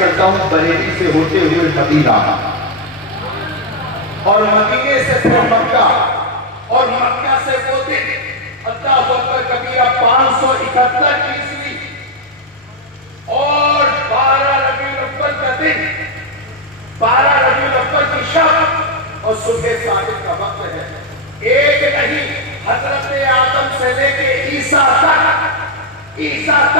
کرتا ہوں بریلی سے ہوتے ہوئے مدینہ، اور مدینے سے پھر مکہ، اور مکہ سے وہ دن اللہ اکبر کبیرہ 571 عیسوی اور 12 ربیع الاول کا دن، 12 ربیع الاول کی شب اور صبح صادق کا وقت ہے۔ ایک نہیں، حضرت آدم سے لے کے عیسیٰ تک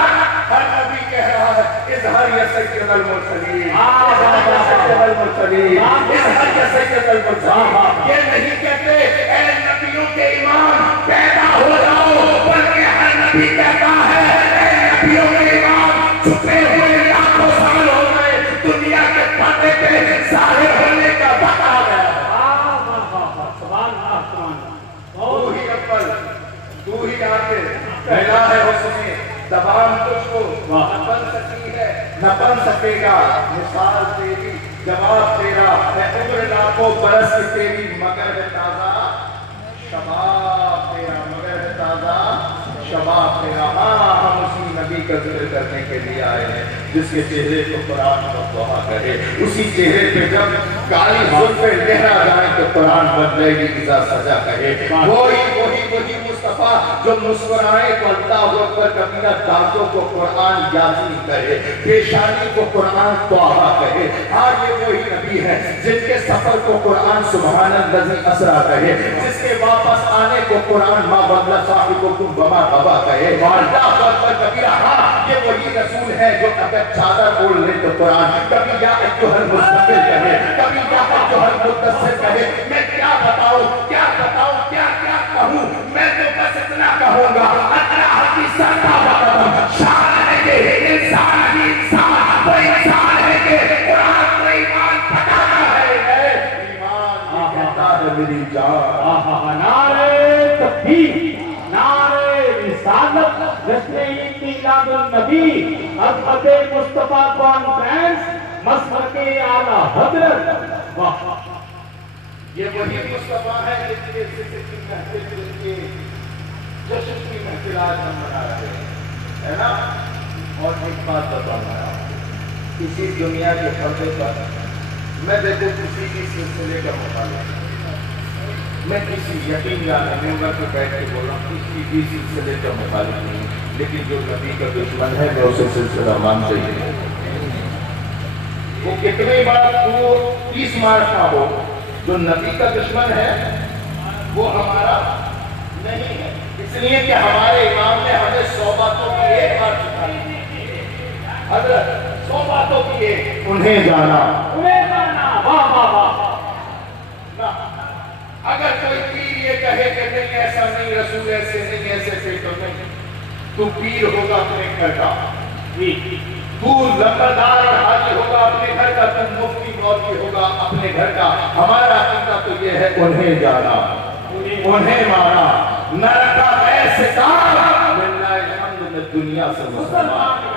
ہر نبی کہہ رہا ہے اظہر یا سید المرسلین، اظہر یا سید المرسلین، اظہر یا سید المرسلین۔ یہ نہیں کہتے اے نبیوں کے امام پیدا ہو جاؤ، بلکہ ہر نبی کہتا ہے اے نبیوں کے امام چھپے ہوئے لاکھوں سال ہو گئے، دنیا کے پردے پہ ظاہر ہونے کا وقت آ گیا۔ تو ہی اول، تو ہی آخر، پہلا ہے حسن زبان تجھ کو نہ بن سکی ہے نہ بن سکے گا، مثال تیری جواب تیرا ہے، عمر لاکھوں برس کی تیری مگر ہے تازہ شباب تیرا، مگر ہے تازہ شباب تیرا۔ ہاں ہم اسی نبی کا ذکر کرنے کے لیے آئے ہیں جس کے چہرے کو قرآن کا دعا کرے، اسی چہرے پہ جب کالی زلفیں لہرا جائیں تو قرآن بدلے گی اذا سجا کہے۔ وہی مصطفیٰ جو مسکرائے تو اللہ اکبر کبیرہ، دانتوں کو قرآن یاسین کہے، پیشانی کو قرآن طٰہٰ کہے۔ ہاں یہ وہی نبی ہے جن کے سفر کو قرآن سبحان الذی اسریٰ کہے، جس کے واپس آنے کو قرآن ما ضل صاحبکم وما غویٰ کہے۔ اللہ اکبر کبیرہ، ہاں یہ وہی رسول ہے جو اگر چادر اوڑھ لے تو قرآن کبھی یا ایھا المزمل کہے، کبھی یا ایھا المدثر کہے۔ میں کیا بتاؤں کیا کہوں، میں تو بس اتنا کہوں گا اللہ کی سرتا بقدم شان ہے کہ انسان ہی انسان، وہ انسان ہے کہ قرآن کو ایمان پھٹاتا ہے، ایمان یہ کہتا ہے میری جان۔ نعرہ تکبیر، نعرہ رسالت، جشن عید میلاد النبی، عظمت مصطفیٰ کانفرنس، مسلک اعلیٰ حضرت۔ واہ، یہ وہی مصطفیٰ ہے جس کے ذکر کی محفل، جس کے جشن کی محفل آج ہم منا رہے ہیں، ہے نا؟ اور ایک بات بتاؤں میں آپ کو، کسی دنیا کے پردے پر میں دیکھو کسی بھی سلسلے کا مطالعہ، میں کسی یقین جانے ممبر پہ بیٹھ کے بول رہا ہوں کسی بھی سلسلے کا مطالعہ نہیں، لیکن جو نبی کا دشمن ہے میں اسے سلسلہ مانتا ہی نہیں۔ وہ کتنی بار وہ 30 مارک کا ہو، جو نبی کا دشمن ہے وہ ہمارا نہیں ہے، اس لیے کہ ہمارے امام نے ہمیں 100 باتوں کی ایک بات سکھائی، حضرت 100 باتوں کی ایک، انہیں جانا۔ واہ واہ واہ۔ اگر کوئی پیر یہ کہے کہ نہیں ایسا نہیں، رسول ایسے نہیں، ایسے سے تو نہیں، تو پیر ہوگا اپنے گھر کا، تو لمبردار اور حاجی ہوگا اپنے گھر کا، تو مفتی مولوی ہوگا اپنے گھر کا۔ ہمارا عقیدہ تو یہ ہے انہیں جانا، انہیں مانا، نہ رکھا ایسے کام، للہ الحمد میں دنیا سے مسلمان۔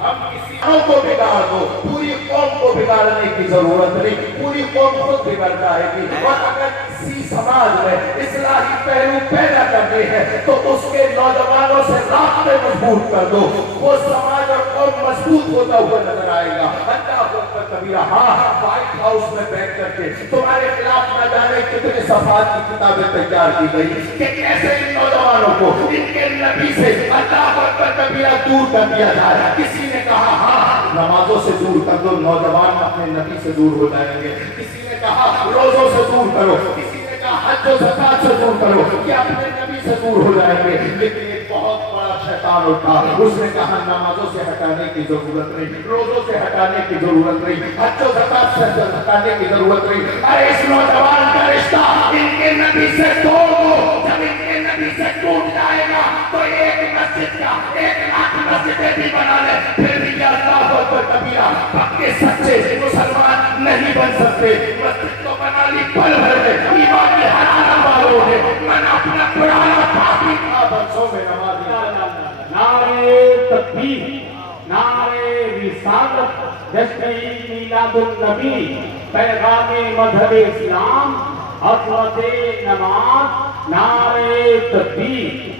ہم کسی کو بگاڑ دو، پوری قوم کو بگاڑنے کی ضرورت نہیں، پوری قوم خود بگڑ جائے گی۔ اور اگر کسی سماج میں اصلاحی پہلو پیدا کرنے ہیں تو اس کے نوجوانوں سے رابطے مضبوط کر دو، وہ سماج اور قوم مضبوط ہوتا ہوا نظر آئے گا۔ اللہ اکبر کبیرہ، ہاں وائٹ ہاؤس میں بیٹھ کر کے تمہارے خلاف نہ جانے کتنے صفحات کی کتابیں تیار کی گئی کہ کیسے ان نوجوانوں کو ان کے نبی سے اللہ اکبر کبیرہ دور کر دیا جائے۔ کسی نے کہا ہاں نمازوں سے دور کر دو، نوجوان اپنے نبی سے دور ہو جائیں گے۔ کسی نے کہا روزوں سے دور کرو، کسی نے کہا حج و زکات سے دور کرو، یہ اپنے نبی سے دور ہو جائیں گے۔ لیکن ایک بہت بڑا شیطان اٹھا، اس نے کہا نمازوں سے ہٹانے کی ضرورت نہیں، روزوں سے ہٹانے کی ضرورت نہیں، حج و زکات سے ہٹانے کی ضرورت نہیں۔ ارے اس نوجوان کا رشتہ ان کے نبی سے توڑ دو، جب ان کے نبی سے ٹوٹ جائے گا تو ایک مسجد کا 1 لاکھ مسجدیں بھی بنا لے، پھر بھی اللہ اکبر کبیرہ پکے سچے مسلمان نہیں بن سکتے۔ مسجد تو بنا لی پل بھر میں، ایمان کی حرارت والوں نے، من اپنا پرانا پاپی تھا برسوں میں نمازی۔ نعرہ تکبیر، نعرہ رسالت، جشن عید میلاد النبی، پیغام مذہب اسلام، عظمت نماز، نعرہ تکبیر۔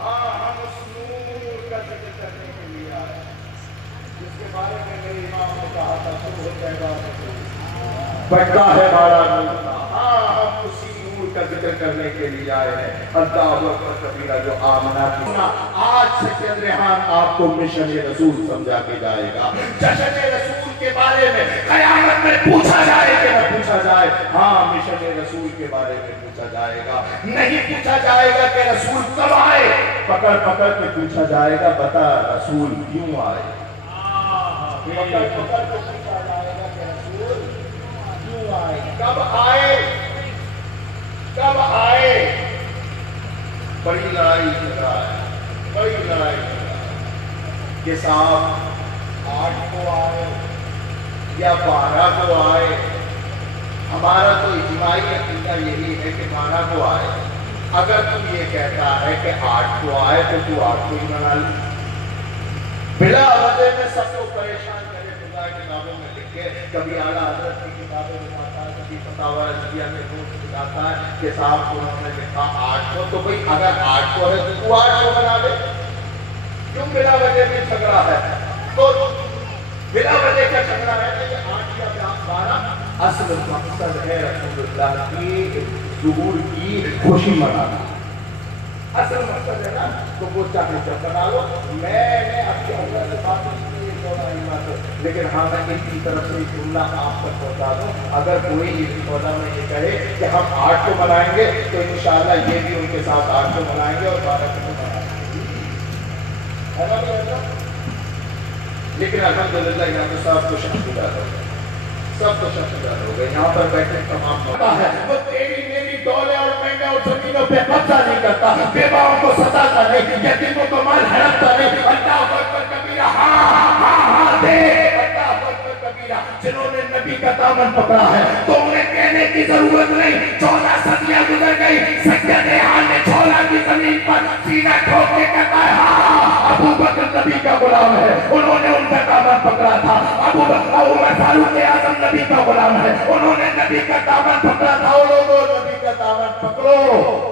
ہم اس نور کا ذکر کرنے کے لیے آئے جس کے بارے میں कहा था तुम हो पैगाम रसूल, बढ़ता है हमारा नूर। हाँ, हम उसी नूर का जिक्र करने के लिए आए हैं। अल्लाह अकबर कबीरा जो आमना की। आज से चंद रेहान आपको मिशन रसूल समझा के जाएगा। जश्न रसूल के बारे में कयामत में पूछा जाए कि न पूछा जाए? हाँ, मिशन रसूल के बारे में पूछा जाएगा। नहीं पूछा जाएगा कि रसूल कब आए, पकड़ पकड़ के पूछा जाएगा, बता रसूल क्यों आए। पकड़ पकड़ के पूछा जाएगा कि रसूल क्यों आए, कब आए, कब आए। बड़ी लड़ाई चल रहा है, बड़ी लड़ाई चल रहा है कि साहब 8 को आए या 12 को आए। हमारा तो इजमाई अकीदा यही है कि 12 को आए। अगर तू ये कहता है कि 8 को आए तो तू 8 को ही मना ले। बिला वजह में सबको परेशान करे खुदा की किताबों में लिखे, कभी आला हजरत की किताबें लिखाता है, कभी फतावा रज़िया में नोट लिखाता है कि साहब उन्होंने लिखा 8 को, तो भाई अगर 8 को है तो तू 8 को बना दे। क्यों बिला वजह में झगड़ा है? तो बिला वजह का झगड़ा है कि 8 या 12 असल मकसद है रसूलुल्लाह की ज़ुहूर की खुशी मनाना। असल मकसद है ना, तो वो चाहे जब बना लो। मैंने आपके अल्लाह से बात की लेकिन हाँ, मैं इनकी तरफ से जुमला आप तक पहुँचा दूँ। अगर कोई इस सौदा में ये कहे कि हम 8 को मनाएंगे तो इंशाअल्लाह ये भी उनके साथ 8 को मनाएंगे और 12 को मनाएंगे, है ना? लेकिन अल्हम्दुलिल्लाह यहाँ पे सब कुछ शुक्रिया हो गए, सब कुछ शुक्रिया हो गए। यहाँ पर बैठे तमाम है वो तेरी मेरी दौले और मैंने और जमीनों पे कब्जा नहीं करता, बेवाओं को सताता नहीं, यतीमों को माल हड़पता नहीं। अल्लाह अकबर कबीरा, हाँ दे अल्लाह अकबर कबीरा। जिन्होंने नबी का दामन पकड़ा है तो उन्हें कहने की जरूरत नहीं। 14 सदियां गुजर गई, सज्जद हाल ने झोला की जमीन पर सीना ठोक के कहता है हाँ, अबू बकर नबी का गुलाम है, उन्होंने उनका दामन पकड़ा था। अबू बकर उमर फारूक आज़म नबी का गुलाम है, उन्होंने नबी का दामन पकड़ा था। वो लोगों नबी का दामन पकड़ो,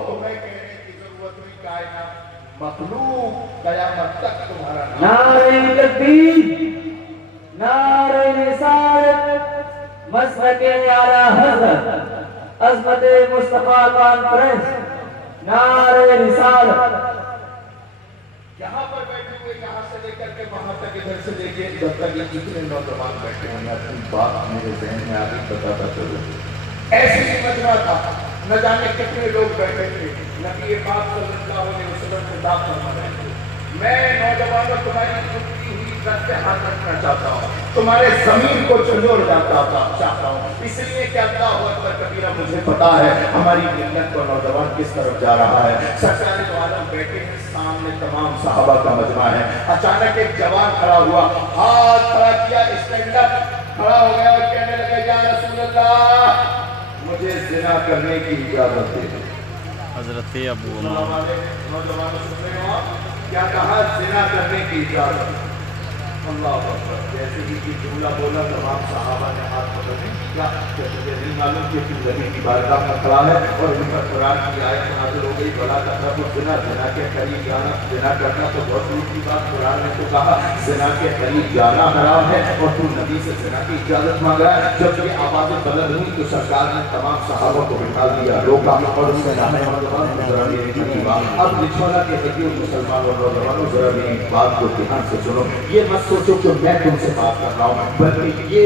तुम्हें कहने की जरूरत नहीं। कायनात मखलूक कयामत तक तुम्हारा नारे तकबीर, नारे रिसालत, मसलके आला हज़रत, अज़मत मुस्तफा कॉन्फ्रेंस, नारे रिसालत। यहाँ पर बैठे हुए, यहाँ से लेकर के वहां तक, इधर से लेके जब तक ये जितने नौजवान बैठे हैं, मैं अपनी बात मेरे जहन में आगे बताता चलूं। ऐसे ही मजमा था, न जाने कितने लोग बैठे थे, नबी पाक सल्लल्लाहु अलैहि वसल्लम से दाव फरमा रहे थे। मैं नौजवानों तुम्हारी टूटी हुई सर पे हाथ रखना चाहता हूँ, तुम्हारे जमीन को झंझोड़ चाहता हूँ। इसलिए कि अल्लाह अकबर कबीरा, मुझे पता है हमारी मिल्लत का नौजवान किस तरफ जा रहा है। सरकार आलम बैठे हैं, सामने तमाम सहाबा का मजमा है। अचानक एक जवान खड़ा हुआ, हाथ खड़ा किया, स्टैंड अप खड़ा हो गया और कहने लगा या रसूल अल्लाह, मुझे जिना करने की इजाजत दे दो। हजरत अबू नौजवान सुन रहे हो आप? क्या कहा? जिना करने की इजाजत। अल्लाह अकबर। जैसे ही ये जुमला बोला तमाम सहाबा ने हाथ पकड़ने किया, मुझे नहीं मालूम कि तू नबी की बारगाह में खड़ा है और इन पर कुरान की आयत नाज़िल हो गई, भला करना तो जिना, जिना के करीब जाना, जिना करना तो बहुत दूर की बात। कुरान ने तो कहा जिना के करीब जाना हराम है और तू नबी से जिना की इजाजत मांग रहा है। जब ये आवाज़ें बुलंद हुई तो सरकार ने तमाम सहाबा को बिठा दिया, रोका और उसने अब लिखवाना के हकीम मुसलमान और नौजवानों, जरा मेरी बात को ध्यान से सुनो। ये मत सोचो कि मैं तुमसे बात कर रहा हूँ, बल्कि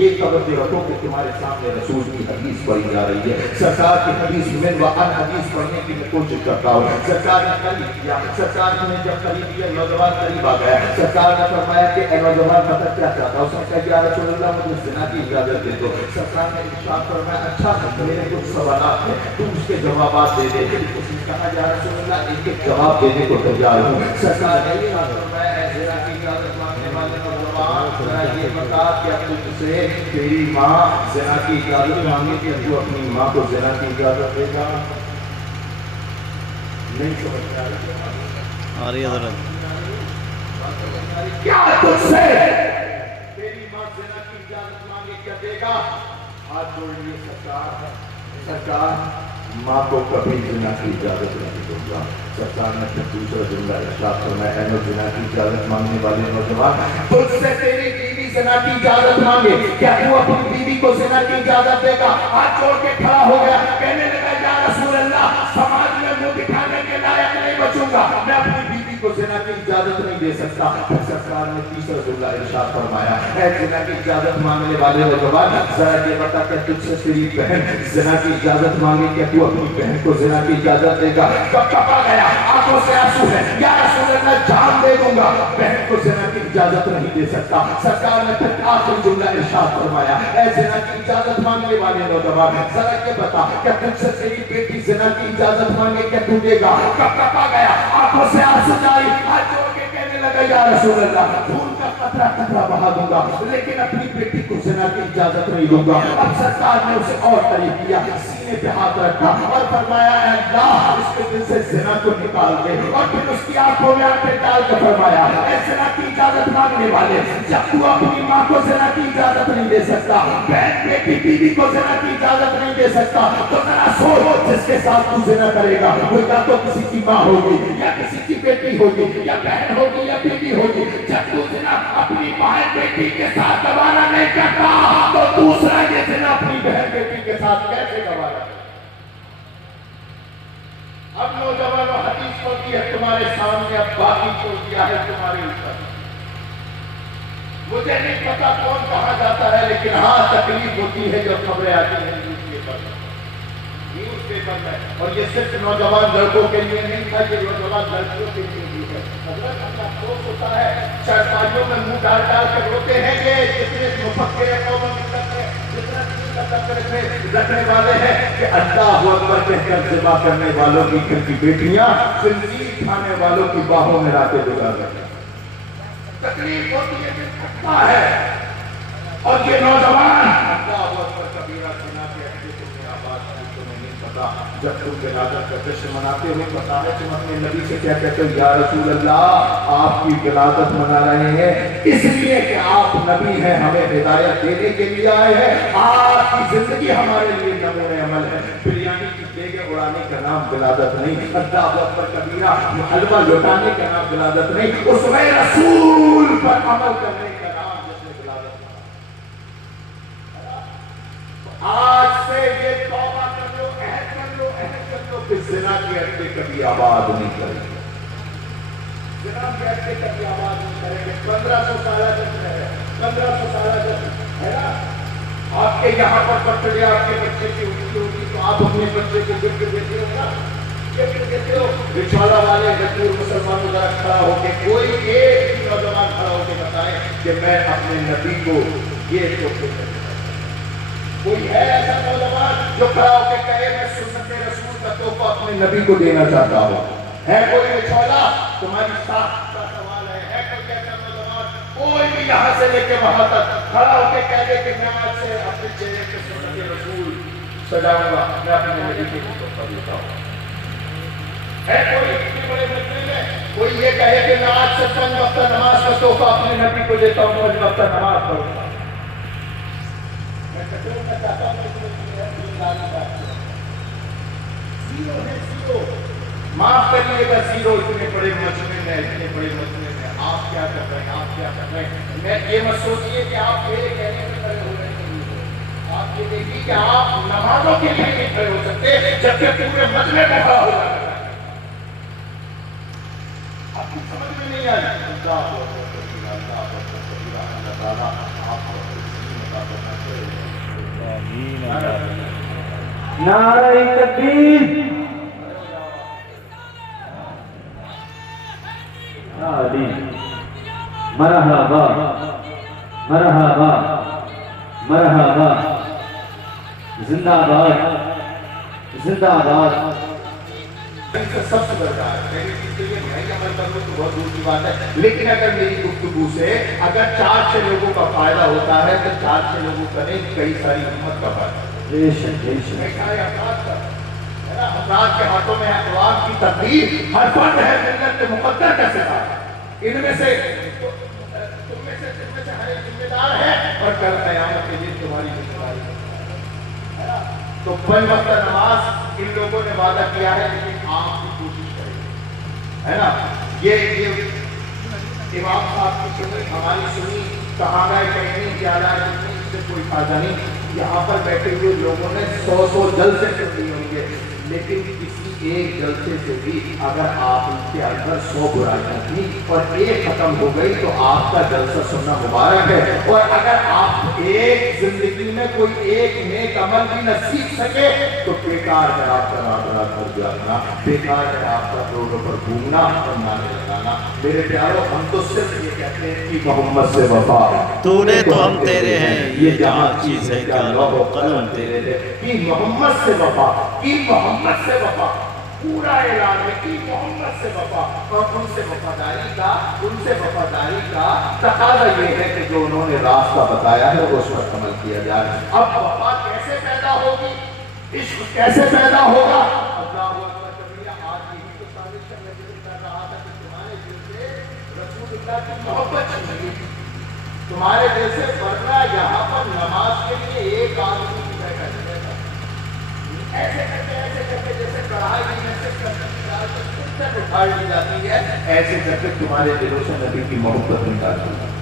ये खबर दे रखो कि तुम्हारे सामने रसूल की हदीस पढ़ी जा रही है। सरकार की हदीस में वह हदीस पढ़ने की मैं कोशिश करता हूँ। सरकार ने करीब किया, सरकार ने जब करीब किया नौजवान करीब आ गया। सरकार ने फरमाया कि ए नौजवान पता क्या चाहता है? उसने कहा या रसूल अल्लाह, मुझे ज़िना की इजाजत दे दो। सरकार ने इरशाद फरमाया अच्छा मेरे कुछ सवालात हैं, तुम उसके जवाबात दे दे। उसने कहा या रसूल अल्लाह, इनके जवाब देने को तैयार हूँ। सरकार ने फरमाया ज़िना की इजाजत मांगने वाले नौजवान, जरा ये बता क्या तुझसे तेरी माँ ज़िना की इजाजत मांगे कि तू अपनी माँ को ज़िना की इजाजत देगा? नहीं समझ आ रही क्या तुझसे तेरी माँ ज़िना की इजाजत मांगे क्या देगा? हाथ जोड़ लिए सरकार माँ को कभी ज़िना की इजाजत नहीं दूंगा। सरकार ने फिर दूसरा जुमला इरशाद फरमाया, ज़िना की इजाजत मांगने वाले नौजवान, तुझसे तेरी बीवी ज़िना की इजाजत मांगे, क्या तू अपनी बीवी को ज़िना की इजाजत देगा? हाथ जोड़ के खड़ा हो गया, कहने लगा या रसूल अल्लाह, समाज में मुंह दिखाने के लायक नहीं बचूंगा, मैं अपनी बीवी को ज़िना की इजाजत नहीं दे सकता। फिर सरकार ने तीसरा जुमला इरशाद फरमाया, ऐ ज़िना की इजाजत मांगने वाले नौजवान, जरा ये बता क्या तुझसे तेरी बहन ज़िना की इजाजत मांगे, क्या तू अपनी बहन को ज़िना की इजाजत देगा? कब कपा गया, आंखों से आंसू है, या रसूल अल्लाह जान दे दूंगा, बहन को ज़िना की इजाजत नहीं दे सकता। सरकार ने फिर आखिरी जुमला इरशाद फरमाया, ऐ ज़िना की इजाजत मांगने वाले नौजवान, जरा ये बता क्या तुझसे तेरी बेटी ज़िना की इजाजत मांगे, क्या तू देगा? कब कपा गया, आंखों से आंसू जारी, हाथ जोड़ के कहने लगा या रसूल अल्लाह, खून का कतरा कतरा बहा दूंगा, लेकिन अपनी बेटी को ज़िना की इजाजत नहीं दूंगा। अब सरकार ने उसे और करीब किया, सीने पे हाथ रखा और फरमाया, अल्लाह इसके दिल से ज़िना को निकाल दे, और फिर उसकी आंखों में आंखें डाल कर फरमाया, ऐ ज़िना की इजाजत मांगने वाले, जब तू अपनी माँ को ज़िना की इजाजत नहीं दे सकता, बहन बेटी बीवी को ज़िना की इजाजत नहीं दे सकता, तो जरा सोच जिसके साथ तू ज़िना करेगा वो या तो किसी की माँ होगी, या किसी की बेटी होगी, या बहन होगी, या बीवी होगी। जब तू ज़िना अपनी बहन बेटी के साथ गवारा नहीं करता, तो दूसरा ये ज़िना अपनी बहन बेटी के साथ कैसे गवारा? अब नौजवानों हदीस पढ़ी है तुम्हारे सामने, अब बाकी छोड़ दिया है तुम्हारे ऊपर। मुझे नहीं पता कौन कहा जाता है, लेकिन हाँ तकलीफ होती है जब खबरें आती हैं न्यूज़पेपर में, और ये सिर्फ नौजवान लड़कों के लिए नहीं था, ये नौजवान लड़कियों के लिए भी है। हज़रत अपना दोस्त होता है, चारपाइयों में मुंह डाल डाल कर रोते हैं, ये जितने मुफक्किर कौम रखने वाले हैं कि अल्लाह अकबर कहकर ज़िबा करने वालों की बेटियां ज़िंदगी खाने वालों की बाहों में रातें गुजार रही हैं। तकलीफ होती है कि थकता है, और ये नौजवान अल्लाह अकबर कबीरा सुना के तुमने आवाज़ तुम्हें नहीं पता, जब तुम विलादत का जश्न मनाते हो पता है तुम अपने नबी से क्या कहते हो, या रसूल अल्लाह आपकी विलादत मना रहे हैं इसलिए कि आप नबी हैं, हमें हिदायत देने के लिए आए हैं, आपकी जिंदगी हमारे लिए नमूने अमल है। बिरयानी की देगे उड़ाने का नाम विलादत नहीं, अल्लाह अकबर कबीरा हलवा लुटाने का नाम विलादत नहीं, उसमें रसूल पर अमल करने का नाम जैसे विलादत। आज से ये तौबा कर लो, अहद कर लो कि ज़िना के अड्डे कभी आबाद नहीं करेंगे, ज़िना के अड्डे कभी आबाद नहीं करेंगे। 1500 साल जश्न है, 1500 साल जश्न है ना। आपके यहाँ पर बर्थडे आपके बच्चे की होगी तो आप अपने बच्चे को गिफ्ट देते हो ना, गिफ्ट देते हो। रिछाला वाले मजदूर मुसलमानों द्वारा खड़ा होकर कोई एक नौजवान खड़ा होकर बताए कि मैं अपने नबी को ये तोहफे, कोई है ऐसा नौजवान जो खड़ा होकर कहे मैं सुन्नत रसूल का तोहफा अपने नबी को देना चाहता हूँ? है कोई रिछाला? तुम्हारी साथ का सवाल है कोई ऐसा नौजवान? कोई भी यहाँ से लेके वहां तक खड़ा होकर कह दे कि मैं आज से अपने चेहरे पे सुन्नत रसूल सजाऊंगा, मैं अपने नबी को तोहफा देता हूँ। है कोई इतने बड़े मसले में कोई ये कहे कि मैं आज से 5 वक्त नमाज का तोहफा अपने नबी को देता हूँ, 5 वक्त नमाज पढ़ूंगा? माफ करिएगा जीरो, इतने बड़े मजमे में, इतने बड़े मजमे में आप क्या कर रहे हैं, आप क्या कर रहे हैं? मैं ये मत सोचिए कि आप मेरे कहने में खड़े हो रहे हैं, आप ये देखिए कि आप नमाजों के लिए नहीं खड़े हो सकते जबकि पूरे मजमे में खड़ा हो जाता है। आपकी समझ में नहीं आ रही। नारे तकबीर, आली मरहबा मरहबा मरहबा, जिंदाबाद जिंदाबाद। सबसे बड़ा है नहीं अमल कर लो तो बहुत दूर की बात है, लेकिन अगर मेरी गुफ्तगू से अगर 4-6 लोगों का फायदा होता है तो 4-6 लोगों का नहीं, कई सारी उम्मत का फायदा। अफराद के हाथों में अक़वाम की तकदीर, हर फर्द है मिल्लत के मुक़द्दर का सितारा, इनमें से तुममें से हर एक जिम्मेदार है और कल क़यामत के दिन तुम्हारी जिम्मेदारी है ना। तो 5 वक्त नमाज इन लोगों ने वादा किया है, लेकिन आप भी कोशिश करेंगे, है ना। ये इमाम साहब की सुनी, हमारी सुनी, कहाँ गए कहीं नहीं, क्या लाए इससे कोई फायदा नहीं। यहाँ पर बैठे हुए लोगों ने 100 जलसे सुन लिए होंगे, लेकिन किसी एक जलसे से भी अगर आपके अंदर 100 बुराइयां थी और एक खत्म हो गई तो आपका जलसा सुनना मुबारक है। और अगर आप एक जिंदगी में कोई एक नेक अमल भी न सीख सके तो बेकार है आपका रात रात भर जागना, बेकार है आपका रोडों पर घूमना और नारे लगाना। मेरे प्यारों, हम तो सिर्फ ये कहते हैं कि मोहम्मद से वफा, तूने तो हम तेरे हैं, ये जहाँ चीज है क्या लौह कलम तेरे थे। कि मोहम्मद से वफा, कि मोहम्मद से वफा, पूरा ऐलान है कि मोहम्मद से वफा। और उनसे वफादारी का तकाजा ये है कि जो उन्होंने रास्ता बताया है उस पर अमल किया जाए। अब वफा कैसे पैदा होगी, इश्क कैसे पैदा होगा? अल्लाह अकबर कबीरा। आज यही तो साजिश कर रहा था कि तुम्हारे दिल से रसूलुल्लाह की मोहब्बत चल रही थी, तुम्हारे दिल से, वरना यहाँ पर नमाज के लिए एक आदमी भी बैठा नहीं था। ऐसे करके जैसे कढ़ाई में से उठाई ली जाती है, ऐसे करके तुम्हारे दिलों से नबी की मोहब्बत निकाल दी।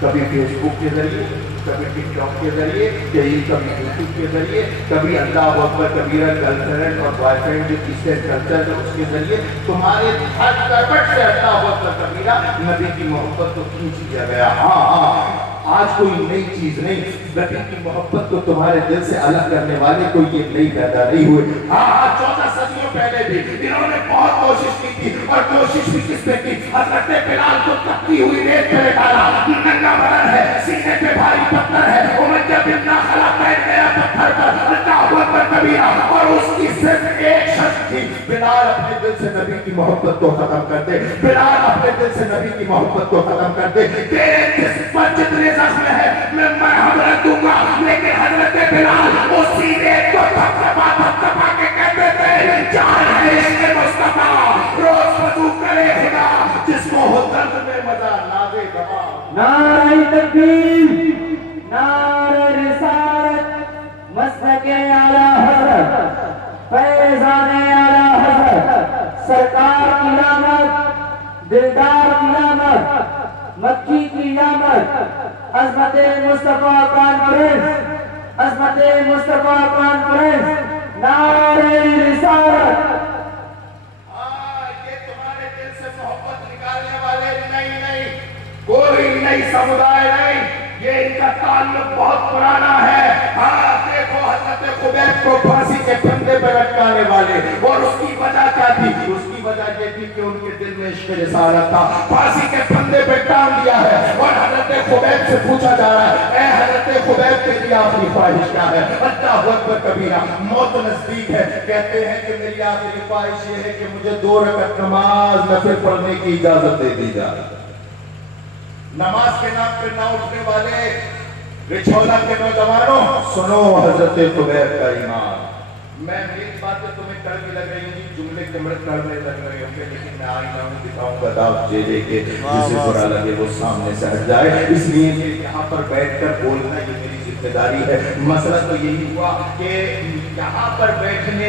कभी फेसबुक के जरिए, कभी टिकटॉक के जरिए, कभी यूट्यूब के जरिए, कभी अल्लाह अकबर कबीरा गर्लफ्रेंड और बॉयफ्रेंड जो किससे कल्चर है उसके जरिए तुम्हारे हर करवट से अल्लाह अकबर कबीरा नबी की मोहब्बत को खींच लिया गया। हाँ, आज कोई नई चीज नहीं, नबी की मोहब्बत को तुम्हारे दिल से अलग करने वाले कोई ये नई पैदा नहीं हुए। हाँ, 14 सदियों पहले भी इन्होंने बहुत कोशिश की थी, और कोशिश भी किसने की? हज़रत बिलाल को तपती हुई रेत पे डाला, नंगा बदन है, सीने पे भारी पत्थर है, उमैया बिन खला बैठ गया पत्थर पर, अल्लाहू अकबर कबीरा। और उसकी सिर्फ एक शर्त थी, बिलाल अपने दिल से नबी की मोहब्बत को खत्म कर दे, बिलाल अपने दिल से नबी की मोहब्बत को खत्म कर दे। तेरे जिस्म पर जितने जख्म है मैं मरहमत दूंगा, लेकिन हज़रत बिलाल उसी रेत को थपथपा के कहते थे, जान है इसके मुस्तफा, रोज वज़ू करे खुदा, जिसको हो दर्द में मजा नाज़े दवा। नारे तकबीर, नारे रिसालत, मसलके आला हज़रत, फैज़ाने आला हज़रत, सरकार की आमद, दिलदार की आमद, मक्की की आमद, अज़मत मुस्तफा कॉन्फ्रेंस, अज़मत मुस्तफा कॉन्फ्रेंस, नारे रिसालत। ये तुम्हारे दिल से मोहब्बत निकालने वाले नहीं, कोई नई समुदाय नहीं, ये इनका ताल्लुक बहुत पुराना है। हाँ, देखो हज़रत खुबैब को फांसी के फंदे पर लटकाने वाले, और उसकी वजह क्या थी? उसकी वजह ये थी कि उनके दिल में इश्क़ रिसालत था। फांसी के फंदे पे टांग दिया है, और हज़रत खुबैब से पूछा जा रहा है, ऐ हज़रत खुबैब तेरी आखिरी ख्वाहिश क्या है? अल्लाहू अकबर कबीरा, मौत नजदीक है। कहते हैं कि मेरी आखिरी ख्वाहिश ये है कि मुझे 2 रकात नमाज नफिल पढ़ने की इजाजत दे दी जाए। नमाज के नाम पे ना उठने वाले रिछौला के नौजवानों, सुनो हज़रत खुबैब का ईमान। मैं मेरी बातें तुम्हें कड़वी लग रही होंगी, जुमले कमरे कड़वे लग रहे होंगे, लेकिन मैं आई ना दिखाऊंगा दाव जे के, जिसे बुरा लगे वो सामने से हट जाए। इसलिए यहाँ पर बैठकर बोलना ये मेरी जिम्मेदारी है। मसला तो यही हुआ कि यहाँ पर बैठने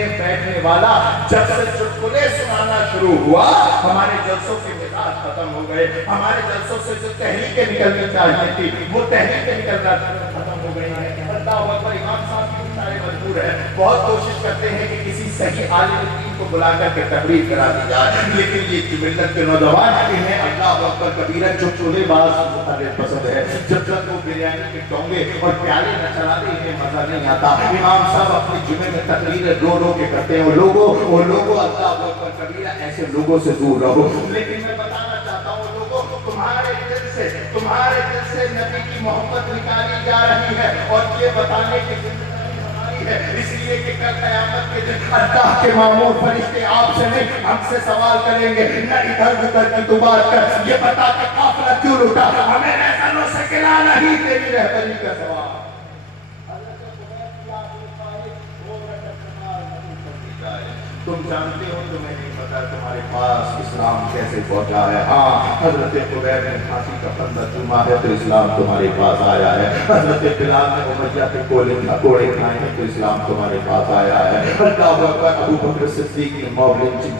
वाला जब से चुटकुले सुनाना शुरू हुआ, हमारे जलसों के मिजाज खत्म हो गए। हमारे जलसों से जो तहरीकें निकलनी चाहिए थी वो तहरीकें निकलना खत्म हो गई है। अल्लाहू अकबर, इमाम साहब भी सारे मजबूर है, बहुत कोशिश करते हैं कि किसी सही आलिम दीन को बुला करके तकरीर करा दी जाए, लेकिन ये मिल्लत के नौजवान इन्हें अल्लाहू अकबर कबीरा चुटकुलेबाज पसंद है। जब तक वो बिरयानी के टोंगे और प्याले न चला दे इन्हें मजा नहीं आता। इमाम साहब अपने जुमे में तकरीर रो के करते हैं। वो लोगों अल्लाहू अकबर कबीरा ऐसे लोगों से दूर रहो। लेकिन मैं बताना चाहता हूँ लोगों, तुम्हारे दिल से नबी की मोहब्बत निकाली जा रही है, और ये बताने की जिम्मेदारी हमारी है। इसलिए कि कल क़यामत के दिन अल्लाह के मामूर फरिश्ते आपसे नहीं हमसे सवाल करेंगे, न इधर उधर की तू बात कर, ये बता के काफिला क्यों लूटा, हमें ऐसा से गिला नहीं, तेरी रहबरी का सवाल। तुम जानते हो, तुम्हें नहीं पता तुम्हारे पास इस्लाम कैसे पहुंचा है। हाँ, हजरत कुबैर ने फांसी का फंदा चूमा है तो इस्लाम तुम्हारे पास आया है। हजरत बिलाल ने उमैया के कोड़े खाए हैं तो इस्लाम तुम्हारे पास आया है। अल्लाह अकबर, अबू बकर सिद्दीक ने मौलवी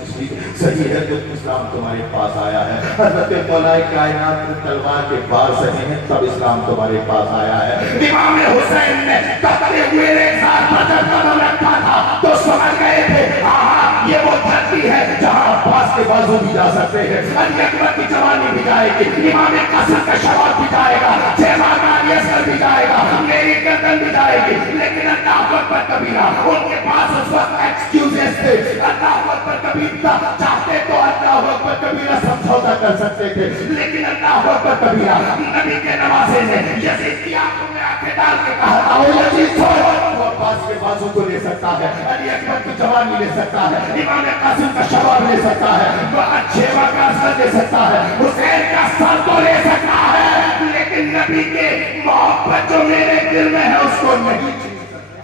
सही है तो इस्लाम तुम्हारे पास आया है। हजरत मौलाए कायनात ने तलवार के बार सहे हैं तब इस्लाम तुम्हारे पास आया है। इमाम हुसैन ने तपते हुए एक साथ बदर कदम रखा था तो समझ गए थे हाँ ये वो धरती है जहाँ अब्बास के बाजू भी जा सकते हैं, अली अकबर की जवानी भी जाएगी, इमाम कासिम का शबाब भी जाएगा, भी जाएगा, मेरी गर्दन भी जाएगी, लेकिन अल्लाह अकबर कबीरा उनके पास उस वक्त एक्सक्यूजेस थे। अल्लाह अकबर कबीरा चाहते तो अल्लाह अकबर कबीरा समझौता कर सकते थे, लेकिन अल्लाह अकबर कबीरा नबी के नवासे ने यजीद की आंखों में आंखें डाल के कहा था ओ यजीद छोड़, वो अब्बास के बाजू को ले सकता है, अली अकबर की जवानी ले सकता है, इमाम कासिम का शबाब ले सकता है, वो अच्छे का सर ले सकता है, हुसैन का सर तो ले सकता है, लेकिन नबी के मोहब्बत जो मेरे दिल में है उसको नहीं छीन सकता।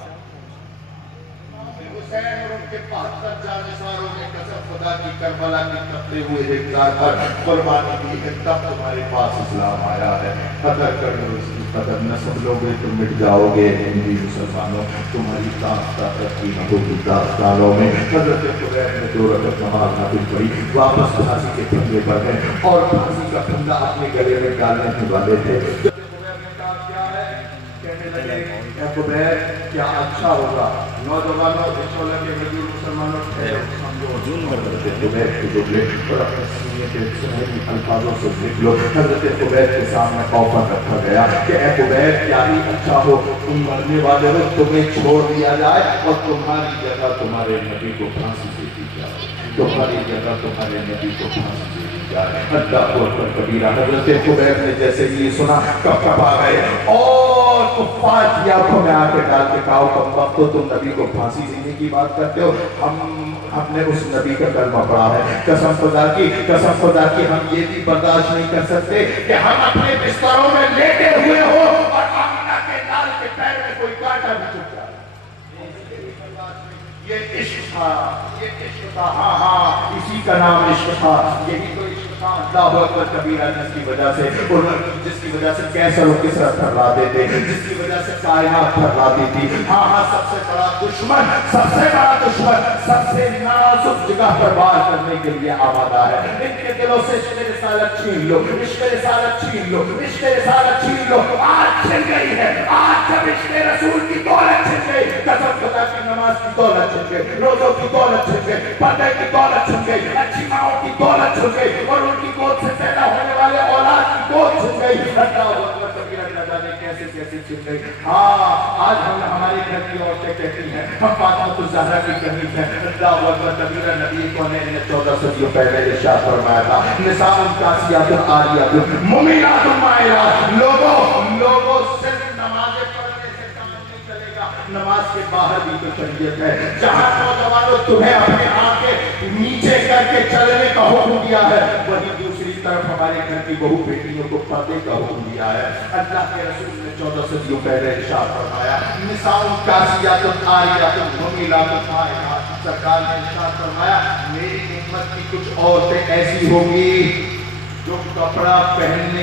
हुसैन और उनके 72 जानिसारों ने कसम खुदा की करबला की तपते हुए एकजार पर कुर्बानी दी है तब तुम्हारे पास इस्लाम आया है। कदर कर लो इसकी, कदर न समझोगे तो मिट जाओगे। हिंदी मुसलमानों तुम्हारी दास्तां तरक्की न होगी दास्तानों में। हजरत कुबैर ने 2 रकअत नमाज नाफिल पढ़ी, वापस फांसी के फंदे पर गए और फांसी का फंदा अपने गले में डालने वाले थे। कुबैर क्या अच्छा होगा नौजवानों के मजदूर मुसलमानों कुबैर के जुमले और अपने सीने के सुनहरी अल्फाजों से लिख लो। हजरत कुबैर के सामने ऑफर रखा गया कि ए कुबैर क्या ही अच्छा हो तुम मरने वाले हो, तुम्हें छोड़ दिया जाए और तुम्हारी जगह तुम्हारे नबी को फांसी दे दी जाए, तुम्हारी जगह तुम्हारे नबी को फांसी दे दी जाए। अल्लाह अकबर कबीरा। हजरत कुबैर ने जैसे ये सुना कब आ गए और कुफ्फार की आंखों में आके डाल के कहा कब वक्त तो तुम नबी को फांसी देने की बात करते हो, हमने उस नबी का कलमा पढ़ा है, कसम खुदा की हम ये भी बर्दाश्त नहीं कर सकते कि हम अपने बिस्तरों में लेटे हुए हो और आमिना के लाल के पैर में कोई कांटा भी चुभ जाए। ये इश्क था, हाँ इसी का नाम इश्क था, यही तो इश्क था। अल्लाह अकबर कबीरा जिसकी वजह से कैसर और किसरा थर्रा देते, जिसकी वजह से कायनात थर्रा देती। हाँ सबसे बड़ा दुश्मन सबसे नाजुक जगह पर वार करने के लिए आवादा है। इनके दिलों से इश्क़ रिसालत छीन लो, इश्क़ रिसालत छीन लो। आज छिन गई है, आज जब इश्क़ रसूल की दौलत छिन गई, कसम खुदा की नमाज की दौलत छिन गई, रोज़ों की दौलत छिन गई, पर्दे की दौलत छिन गई, अच्छी माओं की दौलत छिन गई और उनकी गोद से पैदा होने वाले औलाद की गोद छिन गई। अल्लाह अकबर कबीरा न जाने कैसे छिन गई। हाँ आज हमारे घर की औरतें कहती हैं हम फातिमा ज़हरा की कमी है। अल्लाह अकबर कबीरा नबी को ने 14 सदियों पहले इरशाद फरमाया था निसाउन कासियातुन आरियातुन मुमिनातुन माइलात। लोगों सिर्फ नमाज़ें पढ़ने से काम नहीं चलेगा, नमाज के बाहर भी तो शरीयत है। जहाँ नौजवानों तुम्हें अपने आंखें नीचे करके चलने का हुक्म दिया है, वहीं दूसरी तरफ हमारे घर की बहू बेटियों को पर्दे का हुक्म दिया है। अल्लाह के रसूल ने 14 सदियों पहले इरशाद फरमाया निसाउन कासियातुन आरियातुन मुमिनातुन माइलात। सरकार ने इरशाद फरमाया मेरी उम्मत की कुछ औरतें ऐसी होगी जो कपड़ा पहनने